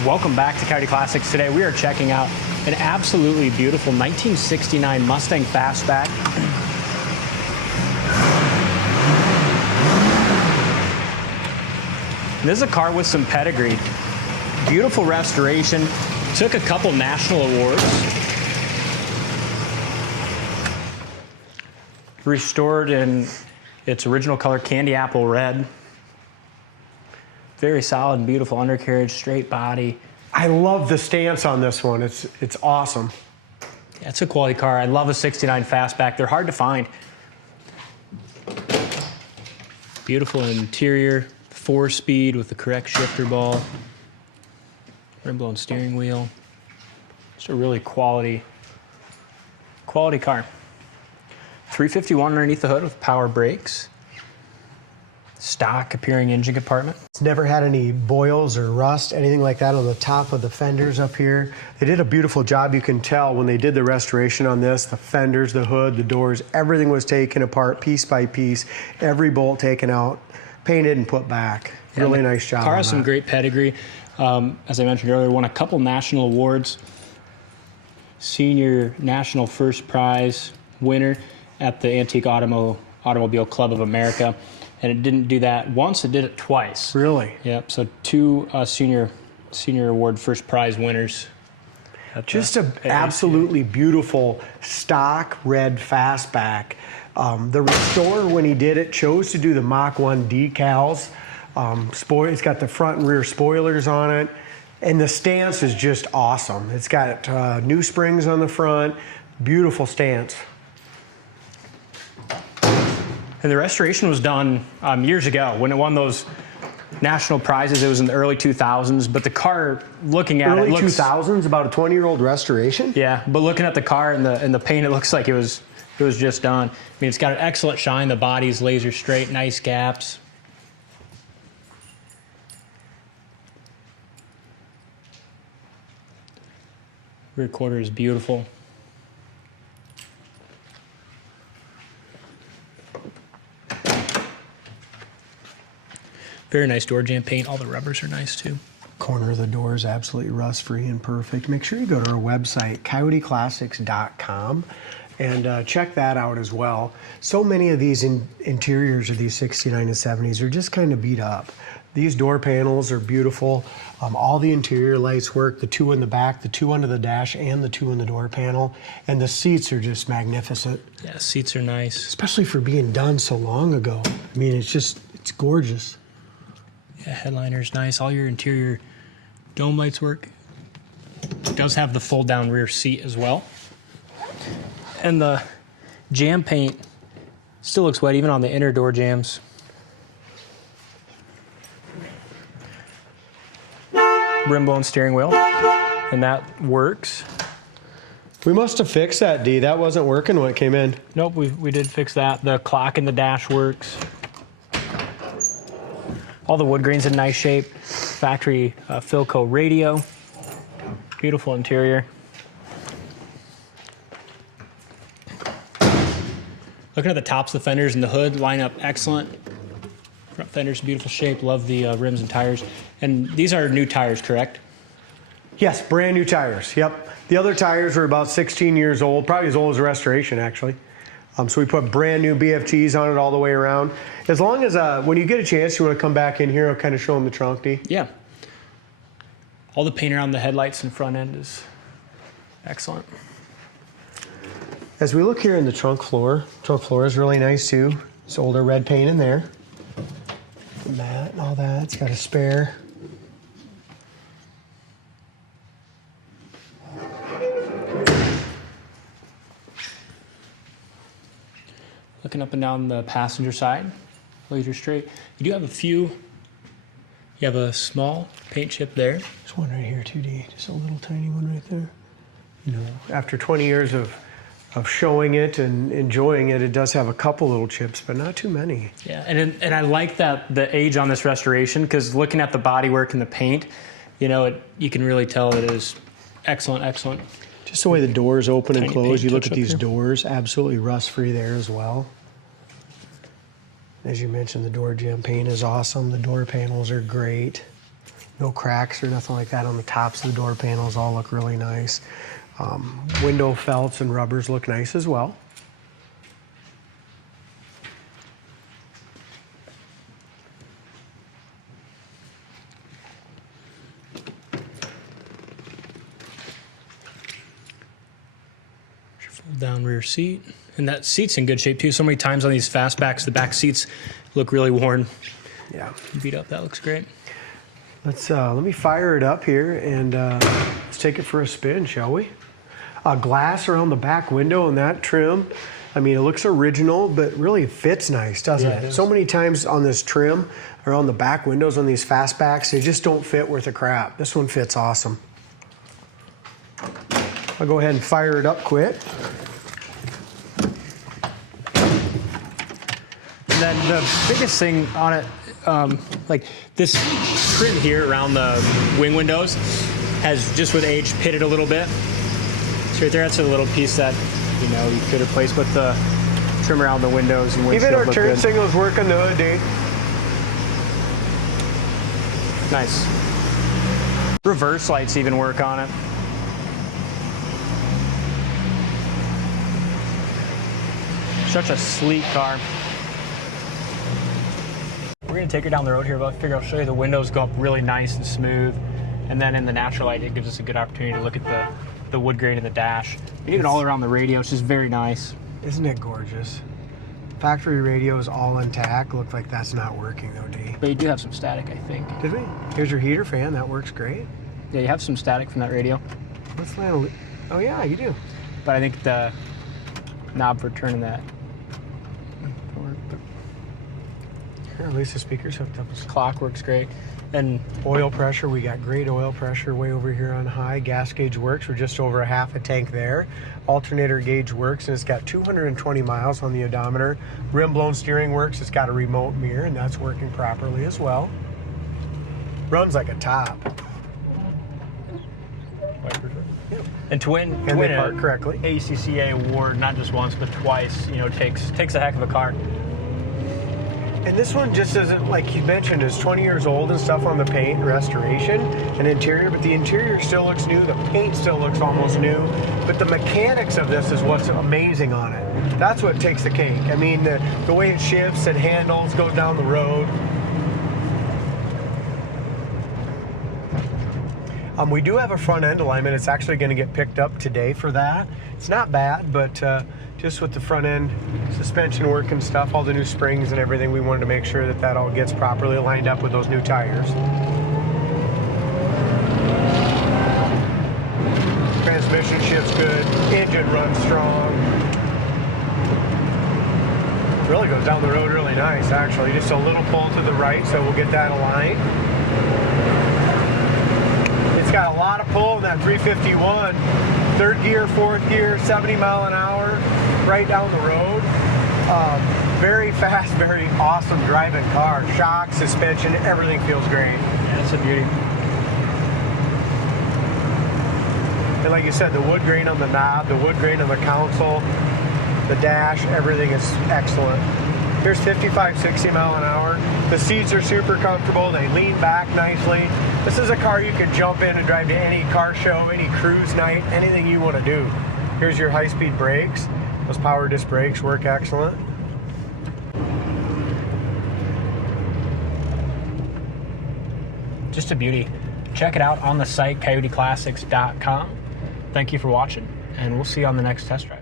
Welcome back to Coyote Classics. Today we are checking out an absolutely beautiful 1969 Mustang Fastback. This is a car with some pedigree. Beautiful restoration. Took a couple national awards. Restored in its original color, candy apple red. Very solid and beautiful undercarriage, straight body. I love the stance on this one. It's awesome. Yeah, it's a quality car. I love a 69 Fastback. They're hard to find. Beautiful interior, 4-speed with the correct shifter ball. Rim-blown steering wheel. Just a really quality car. 351 underneath the hood with power brakes. Stock appearing engine compartment. It's never had any boils or rust, anything like that on the top of the fenders up here. They did a beautiful job. You can tell when they did the restoration on this, the fenders, the hood, the doors, everything was taken apart piece by piece, every bolt taken out, painted and put back. Really nice job. Car has some great pedigree. As I mentioned earlier, won a couple national awards. Senior National First Prize winner at the Antique Automobile Club of America. And it didn't do that once, it did it twice. Really? Yep, so two senior award first prize winners. Just an absolutely beautiful stock red Fastback. The restorer, when he did it, chose to do the Mach 1 decals. It's got the front and rear spoilers on it. And the stance is just awesome. It's got new springs on the front, beautiful stance. And the restoration was done years ago when it won those national prizes. It was in the early 2000s, but the car, looking at it looks... Early 2000s, about a 20-year-old restoration? Yeah, but looking at the car and the paint, it looks like it was just done. I mean, it's got an excellent shine. The body's laser straight, nice gaps. Rear quarter is beautiful. Very nice door jamb paint. All the rubbers are nice too. Corner of the door is absolutely rust-free and perfect. Make sure you go to our website, coyoteclassics.com, and check that out as well. So many of these interiors of these 69 and 70s are just kind of beat up. These door panels are beautiful. All the interior lights work, the two in the back, the two under the dash, and the two in the door panel. And the seats are just magnificent. Yeah, seats are nice. Especially for being done so long ago. I mean, it's gorgeous. Yeah, headliner's nice. All your interior dome lights work. It does have the fold-down rear seat as well. And the jam paint still looks wet, even on the inner door jambs. Rim-blown steering wheel, and that works. We must have fixed that, D. That wasn't working when it came in. Nope, we did fix that. The clock in the dash works. All the wood grain's in nice shape. Factory Philco radio. Beautiful interior. Looking at the tops of the fenders and the hood, line up excellent. Front fenders, beautiful shape. Love the rims and tires. And these are new tires, correct? Yes, brand new tires, yep. The other tires were about 16 years old, probably as old as the restoration, actually. So we put brand new BFGs on it all the way around. As long as, when you get a chance, you want to come back in here, I'll kind of show them the trunk, D. Yeah. All the paint around the headlights and front end is excellent. As we look here in the trunk floor is really nice too. It's older red paint in there. The mat and all that, it's got a spare. Looking up and down the passenger side, laser straight. You do have you have a small paint chip there. There's one right here too, D. Just a little tiny one right there. You know, after 20 years of showing it and enjoying it, it does have a couple little chips, but not too many. Yeah, and I like that the age on this restoration, because looking at the bodywork and the paint, you know, you can really tell that it is excellent, excellent. Just the way the doors open and close, you look at these here. doors, absolutely rust-free there as well. As you mentioned, the door jamb paint is awesome. The door panels are great. No cracks or nothing like that on the tops of the door panels. All look really nice. Window felts and rubbers look nice as well. Fold down rear seat. And that seat's in good shape too. So many times on these fastbacks, the back seats look really worn. Yeah. Beat up, that looks great. Let me fire it up here and let's take it for a spin, shall we? Glass around the back window and that trim. I mean, it looks original, but really fits nice, doesn't Yeah, it it? does. So many times on this trim or on the back windows on these fastbacks, they just don't fit worth a crap. This one fits awesome. I'll go ahead and fire it up quick. And then the biggest thing on it, like this trim here around the wing windows has just with age pitted a little bit. So right there, that's a little piece that, you know, you could replace, but the trim around the windows and windshield Even our look turn good. signals work on the hood, Dave. Nice. Reverse lights even work on it. Such a sleek car. We're gonna take her down the road here, but I figure I'll show you the windows go up really nice and smooth. And then in the natural light, it gives us a good opportunity to look at the wood grain in the dash. And even all around the radio, it's just very nice. Isn't it gorgeous? Factory radio is all intact. Look like that's not working though, D. But you do have some static, I think. Did we? Here's your heater fan. That works great. Yeah, you have some static from that radio. Let's land. Oh yeah, you do. But I think the knob for turning that. Here, at least the speaker's hooked up. Clock works great. And Oil pressure, we got great oil pressure way over here on high. Gas gauge works. We're just over a half a tank there. Alternator gauge works, and it's got 220 miles on the odometer. Rim blown steering works. It's got a remote mirror, and that's working properly as well. Runs like a top. Yep. and to win, And they park correctly. AACA award, not just once but twice, you know, takes a heck of a car. And this one just isn't, like you mentioned, is 20 years old and stuff on the paint and restoration and interior, but the interior still looks new, the paint still looks almost new, but the mechanics of this is what's amazing on it. That's what takes the cake. I mean, the way it shifts and handles, goes down the road. We do have a front end alignment. It's actually going to get picked up today for that. It's not bad, but just with the front end suspension work and stuff, all the new springs and everything, we wanted to make sure that that all gets properly lined up with those new tires. Transmission shifts good, engine runs strong. Really goes down the road really nice, actually. Just a little pull to the right, so we'll get that aligned. It's got a lot of pull in that 351. Third gear, fourth gear, 70 mile an hour, right down the road. Very fast, very awesome driving car. Shock, suspension, everything feels great. Yeah, it's a beauty. And like you said, the wood grain on the knob, the wood grain on the console, the dash, everything is excellent. Here's 55, 60 mile an hour. The seats are super comfortable. They lean back nicely. This is a car you can jump in and drive to any car show, any cruise night, anything you want to do. Here's your high-speed brakes. Those power disc brakes work excellent. Just a beauty. Check it out on the site, coyoteclassics.com. Thank you for watching, and we'll see you on the next test drive.